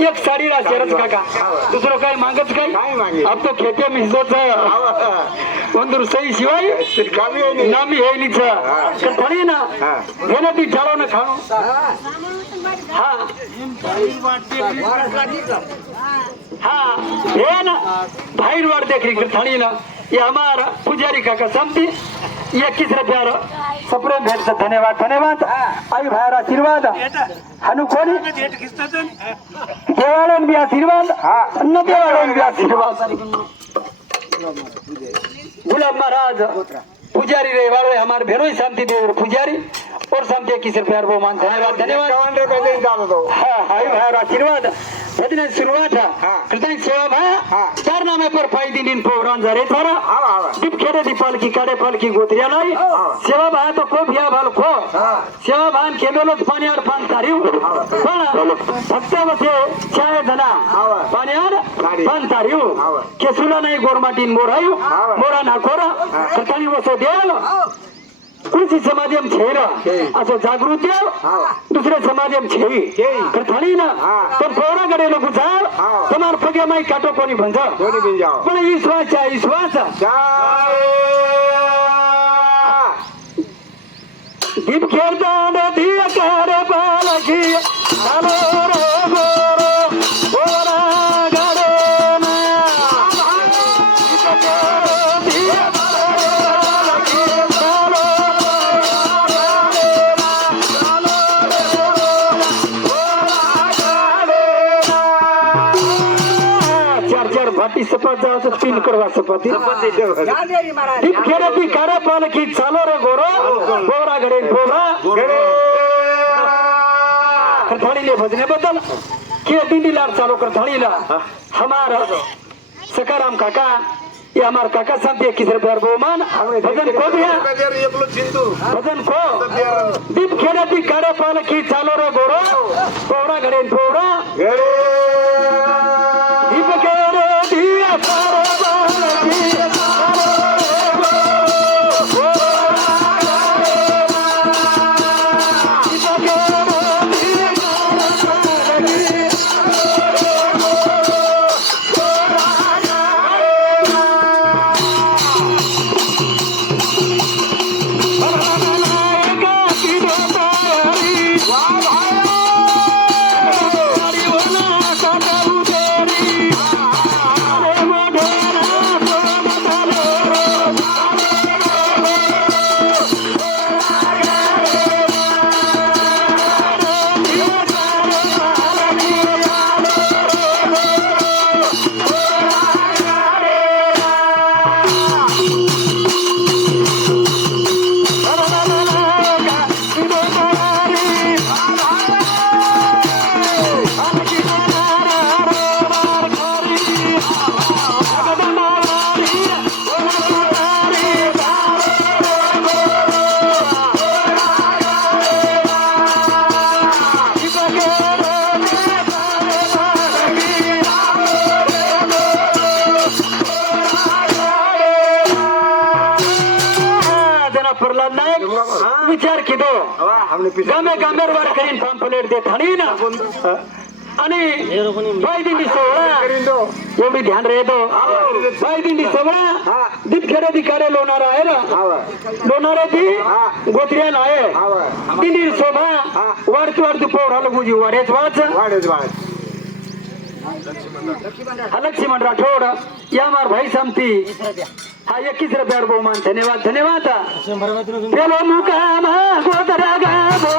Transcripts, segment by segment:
एक साडी राशेरच काका दुसरं काय मागत काय अब तो खेते मिसोच ಒಂದು ಸೈ ಶಿವಾಯ नामी है नीचा कर थोड़ी ना घेने ती झाड़ो ना खाओ हाँ हाँ ये ना भाई वार देख रही कर थोड़ी ना ये हमारा पुजारी काका समझी ये किस प्यार सप्रे भेट से धन्यवाद धन्यवाद आई भाई आशीर्वाद हनु कोणी देवालन भी आशीर्वाद न देवालन भी आशीर्वाद गुलाब महाराज पुजारी रे वाले हमारे भेरोई शांति देव पुजारी और शांति किसी प्यार वो मान धन्यवाद धन्यवाद हाँ हाय भाई आशीर्वाद भजन शुरुआत कृतज्ञ सेवा भाई चार नामे पर फायदी दिन प्रोग्राम जरे थारा दीप खेड़े दीपाल की काड़े पाल की गोत्रिया लाई सेवा भाई तो को भिया भाल को सेवा भाई केमेलो पानी और पान तारियो पण भक्त बसे चाय धना पानी और पान तारियो केसुला नहीं गोरमाटीन मोरायो मोरा नाकोरा कथानी वसो देव कृषि समाजम छेरा असो जागृती दुसरे समाजम छेवी कथानी ना पण पोरा गडेलो गुजार तमार पगे माई काटो कोणी भंजा पण ईश्वास दीप खेरदा दिया करे पालकी आलो रे गोरो पोरा गडे ना दिया भाटी सपत जाओ तीन करवा सपती दीप खेरे ती कारे पालकी चालो रे गोरो पोरा गडे पोरा करथाड़ी ले भजने बदल के दिंडी लार चालो करथाड़ी ला हमारा सकाराम काका ये हमार काका संत किस प्यार बहुमान भजन को दिया भजन को दीप खेरे ती कारे पालकी चालो रे गोरो पोरा गडे पोरा दीप खेरे दिया कारे पालकी विचार की दो गामे गामे वार करीन पंपलेट दे थानी ना आणि बाई दिंडी सोहळा एवढी ध्यान रे दो बाई दिंडी सोहळा दीप खेरे दिकारे लोणारा आहे ना लोणारा दी गोत्रिया आहे दिंडी शोभा वाढती वाढती पोराला गुजी वाढेच वाढ लक्ष्मण राठोड या मार भाई समती हा 21 रुपयावर बहुमान धन्यवाद धन्यवाद पेलो मुकाम गोदरा गाभो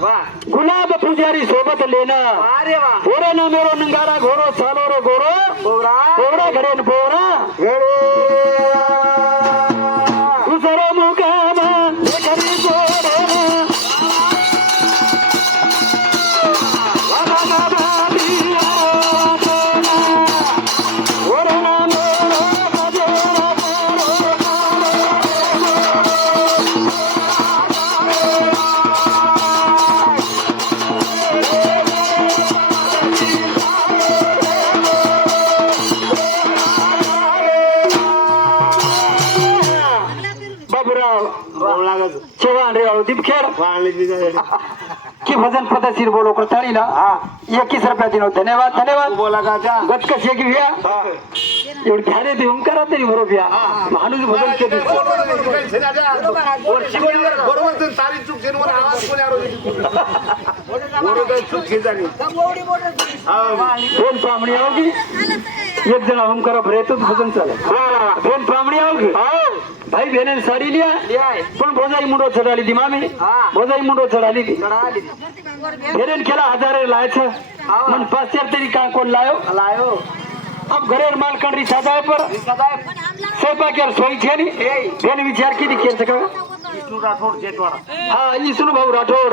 वा गुलाब पुजारी सोबत लेणं अरे वा पोरा ना मेरो नंगारा घोरो चालो रो गोरो पोरा पोरा घरेन पोरा उसरो मुकामा घरी गोरो बाबा बाबा दिया पोरा पोरा ना मेरो बजेरा बाबूराव चव्हाण रे दीपखेड की भजन पद्धतशीर बोलो को थाळीला 21 रुपया दिनो धन्यवाद धन्यवाद बोला का गत कशी की भ्या एवढी घ्यारे देऊन करा तरी बरोबर भ्या माणूस भजन केली बरोबर सारी चूक घेऊन आवाज कोणी बरोबर चूक घेतानी दोन पामणी आवगी एक जण ओमकार भरेतच भजन चाले दोन पामणी आवगी भाई बहन साडी लिया पण भोजाई मुंडो चढाली ती मामी भोजाई मुंडो चढाली ती बहन केला 1000 लायचं मन 5 तरी का कोण लायो अब घरेर माल कंडरी साजाय पर स्वयंपाक यार सोयी छे नी बेन विचार किती केलं का विष्णू राठोड जेठवाडा हा इसनु भाऊ राठोड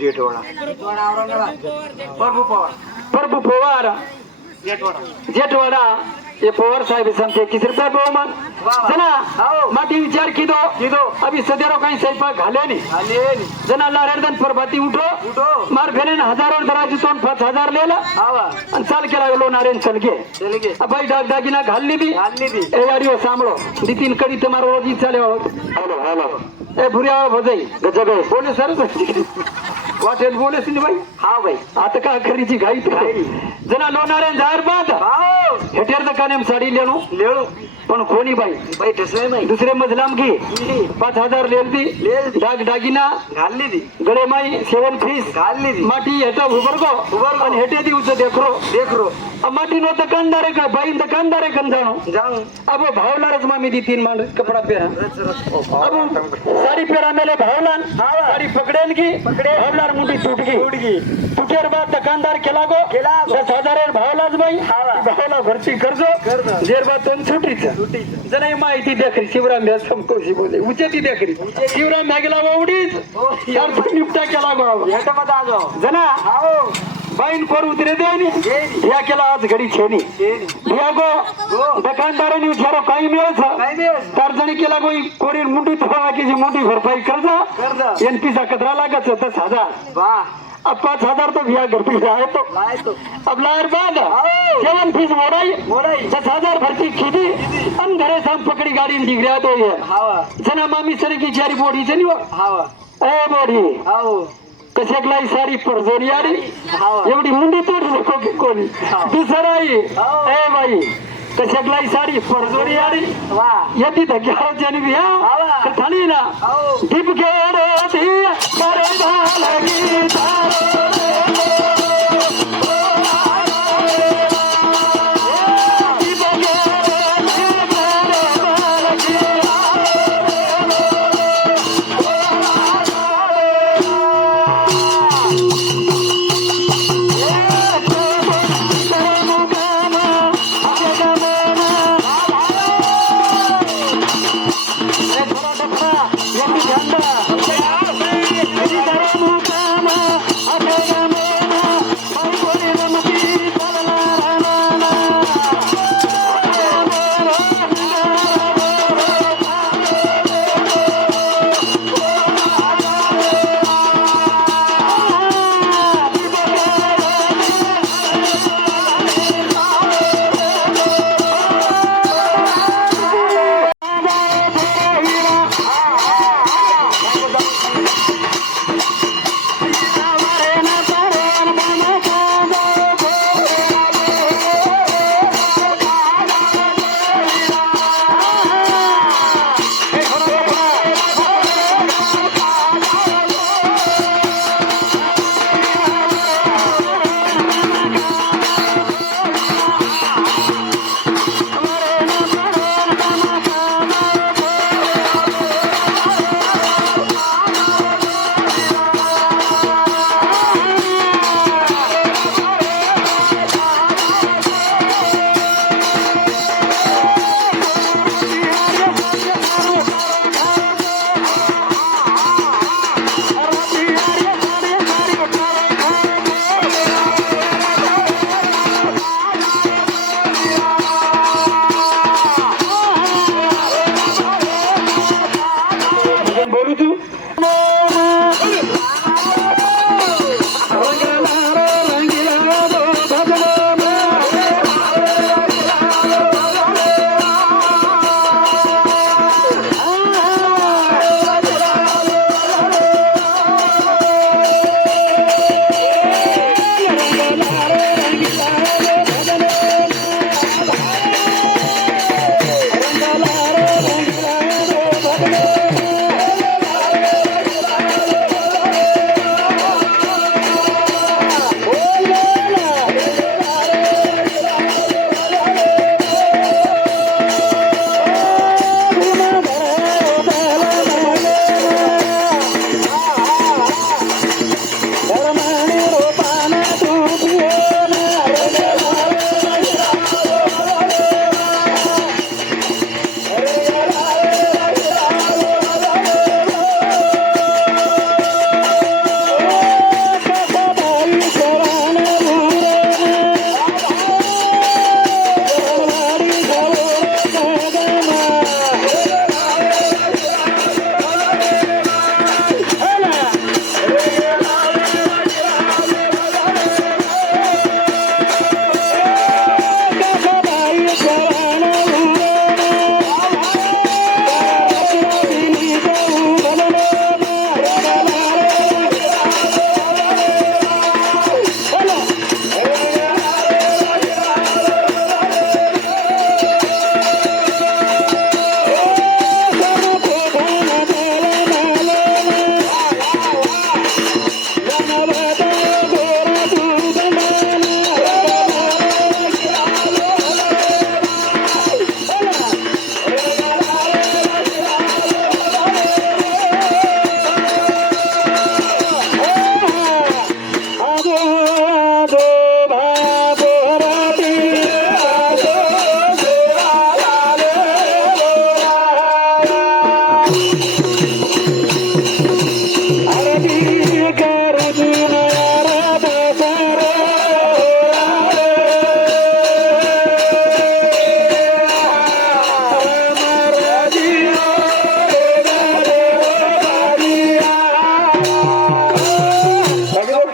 जेठवाडा प्रभु पवार जेठवाडा ये पवार साहेब सांगते 21 रुपया बहुमान जना माटी विचार कीदो अभी सदेरो काही स्वयंपाक घाले नी जना लारेडन परबाती उठो मार भेने हजारों दराजी तोन 5000 लेला आणि चाल केला गेलो नारेन चल गे अबाई डाग दागिना घालली दी ए याडियो सांभळो नितीन कडी तुम्हारो रोजी चाले हॅलो ए भुरिया भजाई गजब है बोले सर वाटेल बोले सिनी भाई हा भाई आता का करीची घाई जना लोनारे जाहीर बात हेटेर दुकाने साडी लेणू पण कोणी बाई ठसले नाही दुसरे मजलाम की 5000 लेल दी डाग दागिना घालली दी गळे माई 7 फीस घालली दी माटी हेटा उबरगो आणि हेटे दी उच देखरो माटी नो दुकानदार का बाई दुकानदार कन जानो अब भावलारच मामी दी 3 मांड कपड़ा पेरा अब साड़ी पेरा मेले भावलान साड़ी पकड़ेन की भावलार मुंडी टूट गई टूटेर बाद दुकानदार केला गो 10000 भावलाच बाई भावला भरती कर्ज जेर बाद तोन छुटीच जना ही माहिती देखरी शिवराम भ्या संतोषी बोले उचेती देखरी शिवराम भ्या गेला उडीच यार निपटा केला गो हेट मत आजो जना बाईन पर उतरे देनी या केला आज घडी छेनी या गो दुकानदारांनी विचारो काही मिळेल तारजणी केला गो कोरीन मुंडी थोडा की जी मोठी भरपाई कर्ज एनपीचा कचरा लागत 10,000 वाह अब 5000 तो भैया घर पे आए तो अब लार बाद 7 फीस मोड़ाई 10,000 भर्ती खीदी हम घरे साम पकड़ी गाड़ी में दिख रहा तो ये जना मामी सर की चारी बोडी चली वो ए बोडी कशाकलाई सारी परजोरी आली एवढी मुंडी तोड नको की कोणी दुसराई ए बाई कशाकलाई सारी परजोरी आली यदि धक्यारो जनी बिया थाली ना दीप गेड़े दिया करे बालगी तारो